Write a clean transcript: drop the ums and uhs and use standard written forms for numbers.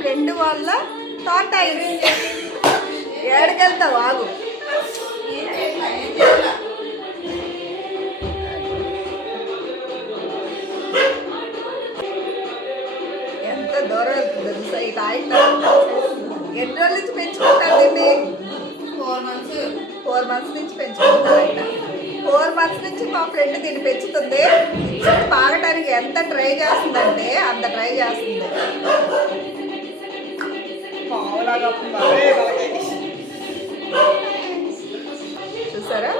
Friend వాళ్ళ thought ఏడకెళ్తావు ఆగు. ఎంత దూరం వెళ్తుంది తెలుసా ఈ టాయిట్. ఎన్ని రోజుల నుంచి పెంచుకుంటారు దీన్ని? 4 months నుంచి పెంచుకుంటారు ఆయన. 4 months నుంచి మా ఫ్రెండ్ దీన్ని పెంచుతుంది. పాగటానికి ఎంత ట్రై చేస్తుందంటే అంత ట్రై చేస్తుంది. చూసారా?